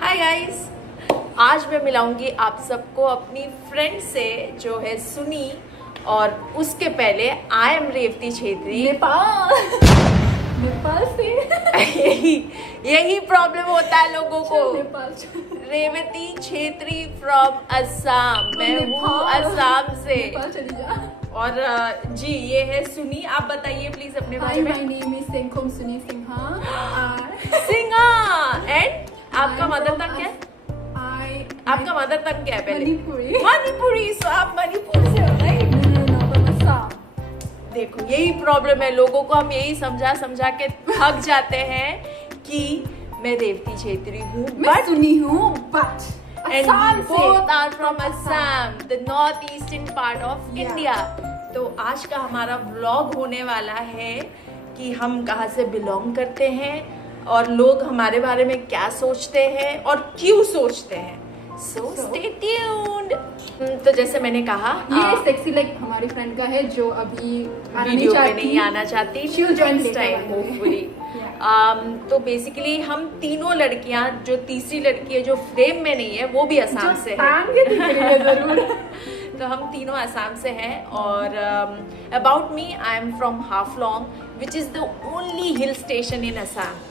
Hi guys, आज मैं मिलाऊंगी आप सबको अपनी फ्रेंड से जो है सुनी, और उसके पहले आई एम रेवती छेत्री। नेपाल से यही प्रॉब्लम होता है लोगों को। नेपाल रेवती छेत्री फ्रॉम असम, मैं हूँ असम से। चली जा। और जी ये है सुनी। आप बताइए प्लीज अपने बारे में। माय नेम इज सेंखोम सुनी सिन्हा। एंड आपका मदर टंग क्या है? आपका मदर टंग क्या है पहले? मणिपुरी। मणिपुरी। सो आप मणिपुर से हो, राइट? देखो यही प्रॉब्लम है लोगों को, हम यही समझा समझा के थक जाते हैं कि मैं रेवती छेत्री हूँ, मैं सुनी हूँ, but and we both are from Assam, the northeastern part of India. तो आज का हमारा व्लॉग होने वाला है कि हम कहाँ से बिलोंग करते हैं और लोग हमारे बारे में क्या सोचते हैं और क्यों सोचते हैं। So stay tuned. तो जैसे मैंने कहा, ये सेक्सी लाइक हमारी फ्रेंड का है जो अभी वीडियो पे नहीं आना चाहती। She'll join next time hopefully. तो बेसिकली हम तीनों लड़कियां, जो तीसरी लड़की है जो फ्रेम में नहीं है वो भी असम से है। जरूर। तो हम तीनों असम से हैं। और about me, I am from Haflong, which is the only hill station in Assam.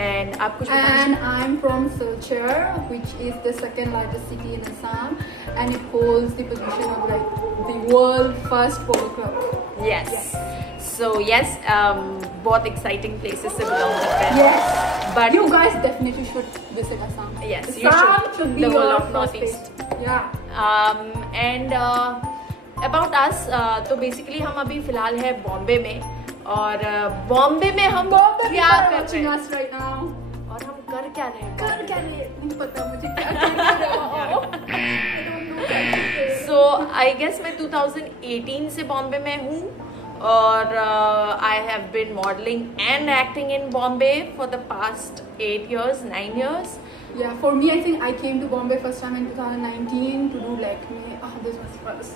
And आप कुछ And I'm from Silchar, which is the second largest city in Assam, and it holds the position of like the world first polo club. Yes. So yes, बहुत exciting places से belong करते हैं. Yes. But you guys definitely should visit Assam. Yes, you should. be The whole your of Northeast. Yeah. And about us, तो basically हम अभी फिलहाल है बॉम्बे में। और बॉम्बे में हम क्या कर रहे हैं right now? और हम कर क्या रहे हैं? कर क्या रहे हैं? नहीं पता मुझे क्या कर रहे हो। So I guess मैं 2018 से बॉम्बे में हूँ और I have been modeling and acting in Bombay for the past 8 years, 9 years. Yeah, for me I think I came to Bombay first time in 2019 to do Lakme. This was first.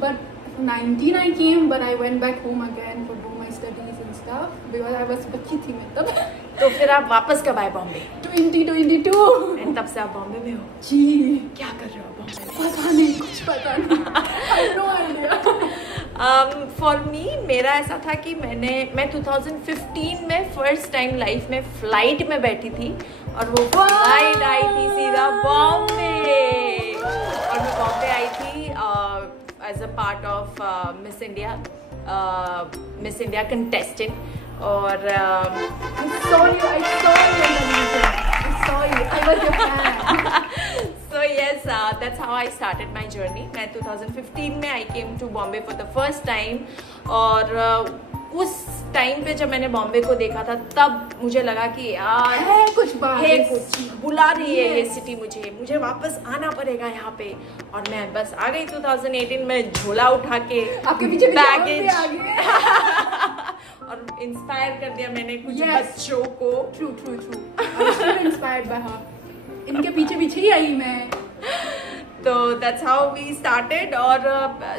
But 19 I came, but I went back home again for do my studies and stuff because I was बच्ची थी मैं तब। तो फिर आप वापस कब आए बॉम्बे? 2022। And तब से आप बॉम्बे में हो? जी। क्या कर रहे हो बॉम्बे में? पता नहीं, कुछ पता नहीं। I have no idea। For me मेरा ऐसा था कि मैं 2015 में फर्स्ट टाइम लाइफ में फ्लाइट में बैठी थी और वो फ्लाइट आई थी सीधा बॉम्बे। और मैं बॉम्बे आई थी as a part of miss India contestant. और I saw you in the music. I saw you. I was your fan. So yes, that's how I started my journey. मैं 2015 में I came to Bombay for the first time। और उस time पे जब मैंने बॉम्बे को देखा था तब मुझे लगा कि यार है कुछ बात है, कुछ बुला रही है ये सिटी, मुझे वापस आना पड़ेगा यहाँ पे। और मैं बस आ गई 2018 में, झोला उठा के आपके पीछे बैगेज आ गए। और इंस्पायर कर दिया मैंने कुछ बच्चों को। True. Inspired by her. इनके पीछे ही आई मैं। तो that's how we started। और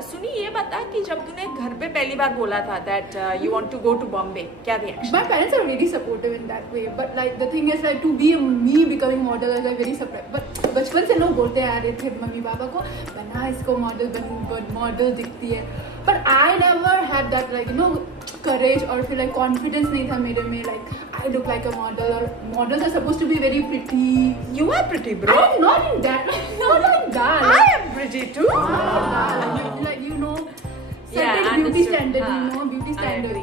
सुनी ये बता कि जब तूने घर पे पहली बार बोला था that you want to go to Bombay, क्या reaction? My parents are really supportive in that way, but like the thing is like to be me becoming model is like very surprised. But बचपन से लोग बोलते आ रहे थे mummy papa को, बना इसको मॉडल दिखती है। But I never had that like you know courage और फिर like confidence नहीं था मेरे में like I look like a model or models are supposed to be very pretty. You are pretty, bro. I'm not in that. Not like that. I am pretty too. Like you know, certain beauty standard. You know, beauty standard.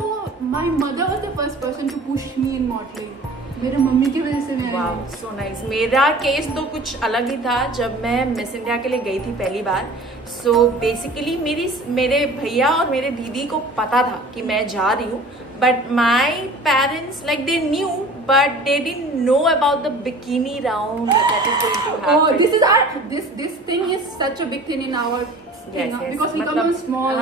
So my mother was the first person to push me in modeling. मेरे mummy की वजह से मैं। Wow, so nice. मेरा case तो कुछ अलग ही था जब मैं मिस इंडिया के लिए गई थी पहली बार। सो बेसिकली मेरे भैया और मेरे दीदी को पता था कि मैं जा रही हूँ, but my parents like they knew but they didn't know about the bikini round that is going to happen. this thing is such a big thing in our Yes, because we come from small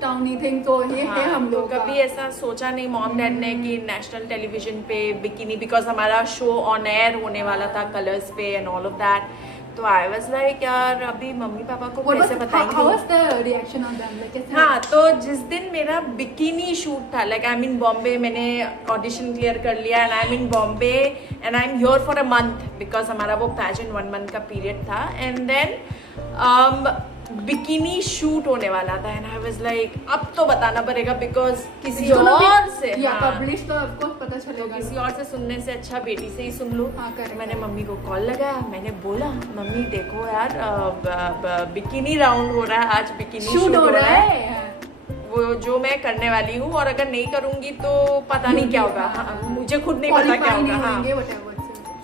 towny thing, तो ये है हम लोग कभी ऐसा सोचा नहीं mom dad ने कि नेशनल टेलीविजन पे बिकिनी, बिकॉज हमारा शो ऑन एयर होने वाला था कलर्स पे एंड ऑल ऑफ दैट। तो आई वाज लाइक यार अभी मम्मी पापा को कैसे बताएंगे। How was the reaction of them? Like, कैसे? हाँ, तो जिस दिन मेरा बिकिनी शूट था, लाइक आई एम इन बॉम्बे, मैंने ऑडिशन क्लियर कर लिया and I am in Bombay and I am here for a month because हमारा वो पैजेंट 1 month का पीरियड था एंड देन बिकिनी शूट होने वाला था एंड आई वाज लाइक अब तो बताना पड़ेगा बिकॉज किसी और से पब्लिश तो ऑफ कोर्स पता चलेगा, किसी और से सुनने से अच्छा बेटी से ही सुन लो। मैंने मम्मी को कॉल लगाया, मैंने बोला मम्मी देखो यार बिकिनी राउंड हो रहा है आज, बिकिनी शूट हो रहा है वो जो मैं करने वाली हूँ और अगर नहीं करूंगी तो पता नहीं क्या होगा। हाँ, मुझे खुद नहीं पता क्या होगा।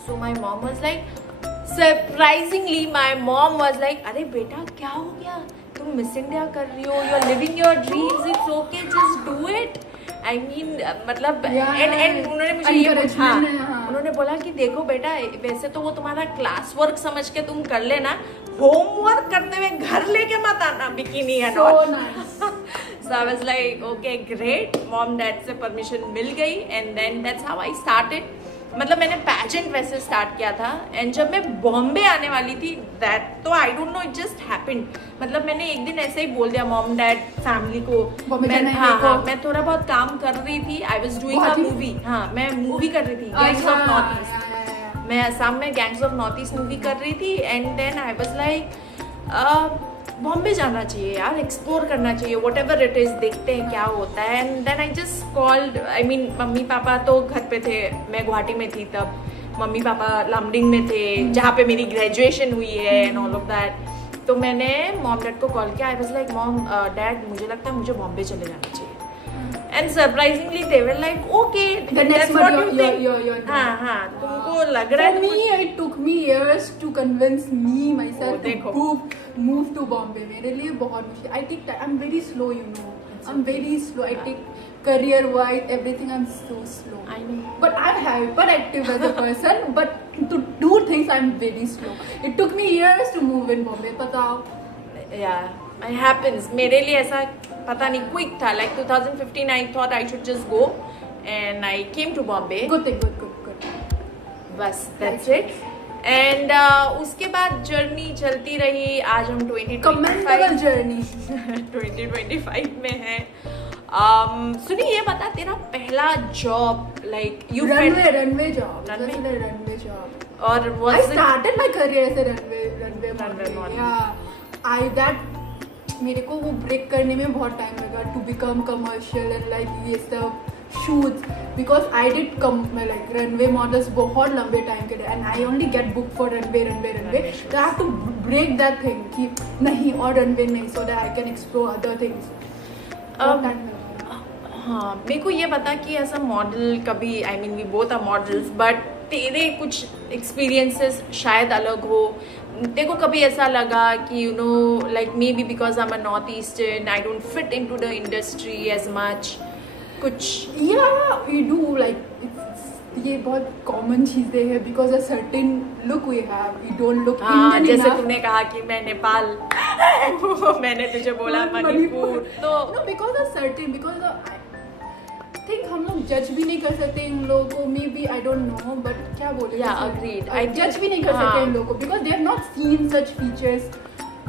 So my mom was like surprisingly my mom was like अरे बेटा क्या हो गया, तुम मिस इंडिया कर रही हो, you are living your dreams, it's okay just do it. I mean मतलब एंड उन्होंने मुझे ये पूछा, उन्होंने बोला कि देखो बेटा वैसे तो वो तुम्हारा क्लास वर्क समझ के तुम कर लेना, होमवर्क करते हुए घर लेके मत आना bikini and all. So I was like okay great, mom dad से परमिशन मिल गई and then that's how I started. मतलब मैंने पैजेंट वैसे स्टार्ट किया था एंड जब मैं बॉम्बे आने वाली थी दैट तो आई don't no it just happened. मतलब मैंने एक दिन ऐसे ही बोल दिया मॉम डैड फैमिली को, मैं थोड़ा बहुत काम कर रही थी, I was doing a movie. हाँ, मैं मूवी कर रही थी गैंग्स ऑफ नॉर्थ ईस्ट, मैं असम में gangs of north east movie कर रही थी and then I was like Bombay जाना चाहिए यार, एक्सप्लोर करना चाहिए, वट एवर इट इज, देखते हैं क्या होता है। And then I just called, I mean mummy papa तो घर पे थे, मैं गुवाहाटी में थी तब, मम्मी पापा लामडिंग में थे जहाँ पे मेरी ग्रेजुएशन हुई है एंड ऑल ऑफ दैट। तो मैंने मॉम डैड को कॉल किया, आई वाज लाइक मॉम डैड मुझे लगता है मुझे बॉम्बे चले जाना चाहिए and surprisingly they were like okay that's what you think. हाँ तुमको लग रहा है। For me it took me years to convince me myself to move to Bombay. मेरे लिए बहुत मुश्किल, I take time, I'm very slow, you know, I'm very slow, I take career wise everything, I'm so slow. I know, but I'm hyperactive as a person, but to do things I'm very slow. It took me years to move in Bombay. बताओ। Yeah, it happens. मेरे लिए ऐसा पता नहीं quick था, like 2015 I thought I should just go and I came to Bombay. Good thing, good. बस that's it. And उसके बाद जर्नी चलती रही, आज हम 2025 जर्नी 2025 में है। सुनी ये बता तेरा पहला job like you runway job और I started my career as a runway model. मेरे को वो ब्रेक करने में बहुत टाइम लगा to become commercial and like ये सब shoots because I did come like runway models बहुत लंबे टाइम के लिए and I only get book for runway तो I have to break that thing कि नहीं और रनवे नहीं so that I can explore other things. हाँ मेरे को ये बता कि ऐसा मॉडल कभी I mean we both are models but तेरे कुछ एक्सपीरियंसेस शायद अलग हो, तेरे को कभी ऐसा लगा कि you know like maybe because I am a north eastern I don't fit into the industry as much कुछ? या वी डू लाइक ये बहुत कॉमन चीजें हैं because a certain look we have, we don't look Indian जैसे तूने कहा कि मैं नेपाल मैंने तुझे बोला मणिपुर तो no because a certain because think हम लोग जज भी नहीं कर सकते इन लोगों को, maybe I don't know but क्या बोले आई जज भी नहीं कर सकते इन लोगों को because they have not seen such features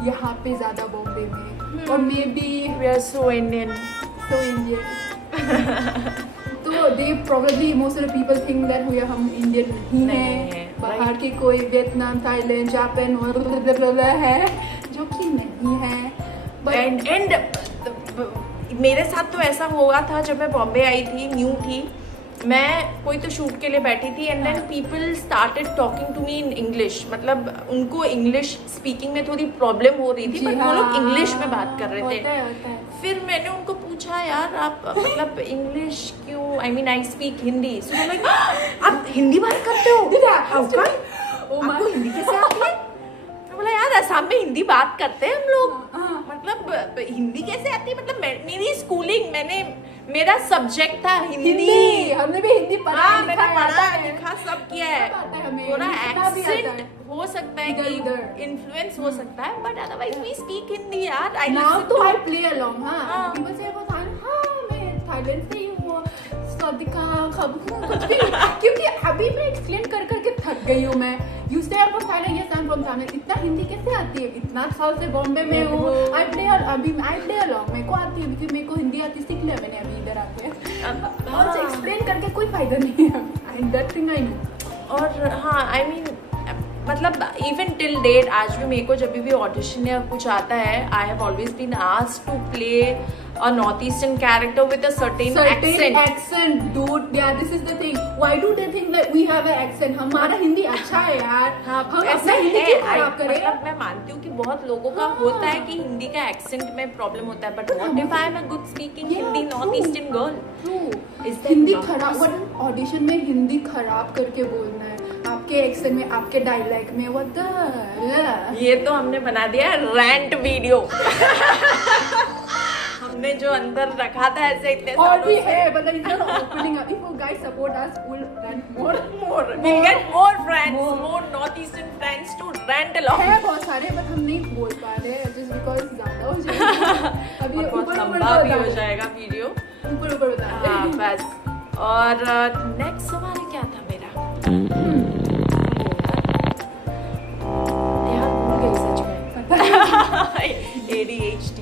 यहाँ पे ज्यादा बॉम्बे में और may be we are so Indian तो they probably most of the people think that we हम इंडियन नहीं है, बाहर के कोई वियतनाम थाईलैंड जापान और है जो कि नहीं है। एंड मेरे साथ तो ऐसा हुआ था जब मैं बॉम्बे आई थी, न्यू थी, मैं कोई तो शूट के लिए बैठी थी and then people started talking to me in English, मतलब उनको इंग्लिश स्पीकिंग में थोड़ी प्रॉब्लम हो रही थी बट वो लोग इंग्लिश में बात कर रहे थे। फिर मैंने उनको पूछा यार आप मतलब इंग्लिश क्यों, I mean I speak Hindi, so like आप हिंदी बात करते हो, आपको हिंदी कैसे आती है? बोला यार असम में हिंदी बात करते हैं हम लोग, मतलब हिंदी कैसे आती है, मतलब मेरी स्कूलिंग मेरा सब्जेक्ट था हिंदी, हमने भी हिंदी मैंने पढ़ा लिखा सब किया है, थोड़ा एक्सेंट हो सकता है कि इन्फ्लुएंस हो सकता है but otherwise we speak Hindi यार। आई नाउ तो आई प्ले अलोंग, हां पीपल से मैं थाईलैंड से ही हूं सदिका खब कुछ भी क्योंकि अभी मैं एक्सप्लेन कर करके थक गई हूं मैं You say I'm from Thailand, yes I'm from Thailand. इतना हिंदी कैसे आती है? इतना साल से बॉम्बे में हूँ. I play along. मेरे को आती है क्योंकि मेरे को हिंदी आती, सीख लिया मैंने अभी इधर आके. और एक्सप्लेन करके कोई फायदा नहीं है. And that thing I know. और हाँ, I mean मतलब इवन टिल डेट आज भी मेरे को जब भी ऑडिशन या कुछ आता है, I have always been asked to play a north eastern character with a certain accent. Dude, yeah this is the thing. Why do they think that we have a accent? हमारा हिंदी अच्छा है यार. हम ऐसा हिंदी क्यों खराब करें? मतलब मैं मानती हूँ कि बहुत लोगों का होता है कि हिंदी का एक्सेंट में प्रॉब्लम होता है, but what if I am a good speaking Hindi north eastern girl? Hindi खराब, ऑडिशन में हिंदी खराब करके बोलना है आपके एक्सेंट में, आपके डायलॉग में. व्हाट द, ये तो हमने बना दिया रैंट वीडियो. हमने जो अंदर रखा था ऐसे इतने और भी है, मतलब इधर opening up. If you guys support us, we'll rant more. We'll get more friends, more North Eastern friends to rant along. है बहुत सारे, बट हम नहीं बोल पा रहे हैं just because ज़्यादा हो जाएगा. अभी बहुत लंबा भी हो जाएगा वीडियो. ऊपर बता दे. हाँ बस. और नेक्स्ट सवाल क्या था मेरा? यार भूल गई सच में. ADHD.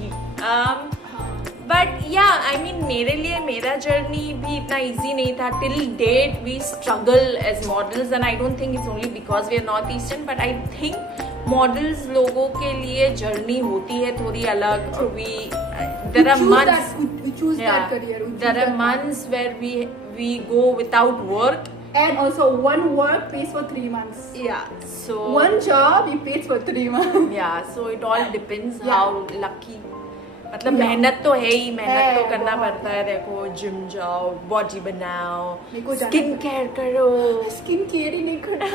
बट या आई मीन मेरे लिए मेरा जर्नी भी इतना इजी नहीं था. Till date we struggle as models and I don't think it's only because we are north eastern, but I think models लोगों के लिए जर्नी होती है थोड़ी अलग. We there are months where we go without work, and also one work pays for 3 months. Yeah, so one job you pays for 3 months. Yeah, so it all depends how lucky. मतलब मेहनत तो है ही, मेहनत तो करना पड़ता है. देखो जिम जाओ, बॉडी बनाओ, स्किन केयर करो. स्किन केयर ही नहीं करना.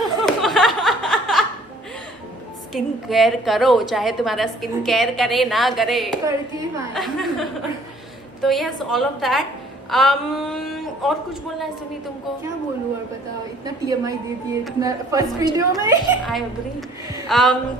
स्किन केयर करो, चाहे तुम्हारा स्किन केयर करे ना करे. करके तो यस, ऑल ऑफ दैट. और कुछ बोलना है सभी तुमको? क्या बोलूं और बताओ, इतना TMI देती है इतना फर्स्ट वीडियो में. I agree.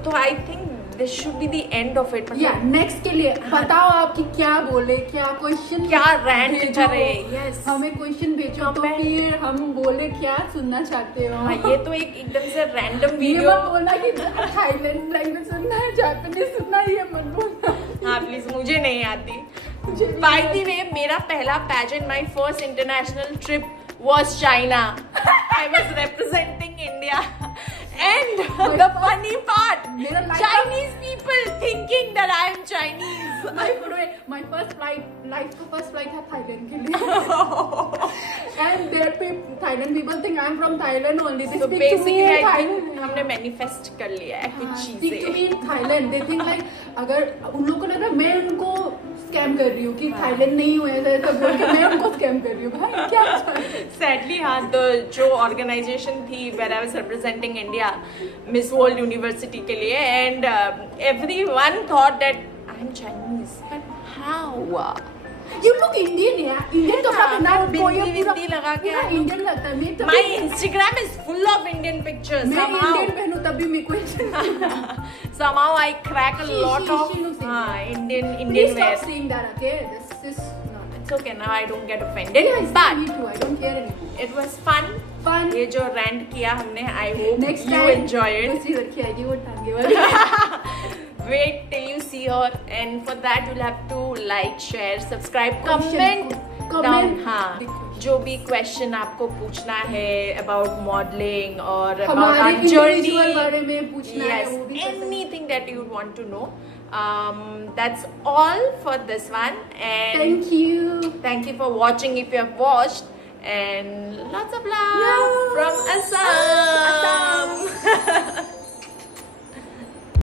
तो I think this should be the end of it. या नेक्स्ट के लिए बताओ आपकी क्या बोले, क्या क्वेश्चन, क्या रैंट करे. यस, हमें क्वेश्चन भेजो तो फिर हम बोले क्या सुनना चाहते हो. ये तो एक एकदम से रैंडम वीडियो. ये मत बोलना कि थाईलैंड लैंग्वेज सुनना है, जापानीज सुनना है, ये मत बोलना. हाँ प्लीज, मुझे नहीं आती. By the way, मेरा पहला pageant, my first international trip was China. I was representing India. And the funny part, Chinese people thinking that I am Chinese. My first flight, life का first flight था Thailand के लिए. And there Thailand people think I am from Thailand only. They so speak to me in Thailand. हमने manifest कर लिया है कुछ चीजें. Speak to me in Thailand. They think like अगर उन लोगों को लग रहा है मैं उनको स्कैम कर रही हूँ कि थाईलैंड नहीं हुआ ऐसा बोल के मैं उनको स्कैम कर रही हूँ. भाई क्या? Sadly हाँ, तो जो ऑर्गेनाइजेशन थी where I was representing India, Miss World University के लिए, and everyone thought that I am Chinese. But how? You look Indian यार. Indian तो अपना नाम बिंदी लगा के Indian लगता है. My Instagram is full of Indian pictures. मैं Indian पहनूं तब भी मेरे को somehow I crack a lot of Indian Please wear. stop saying that, okay? This is not. It's okay now, I don't get offended. Yeah, but me too. I don't care anymore. It was fun. ये जो rant किया हमने, I hope next you time enjoy it. दूसरी रखी आएगी वो टांगे वाली. Wait till you see her, and for that you'll have to like, share, subscribe, comment down. हाँ, जो भी question आपको पूछना है about modeling or about our journey, बारे में पूछना है, वो भी anything that you want to know. That's all for this one, and thank you for watching if you have watched, and lots of love from Assam.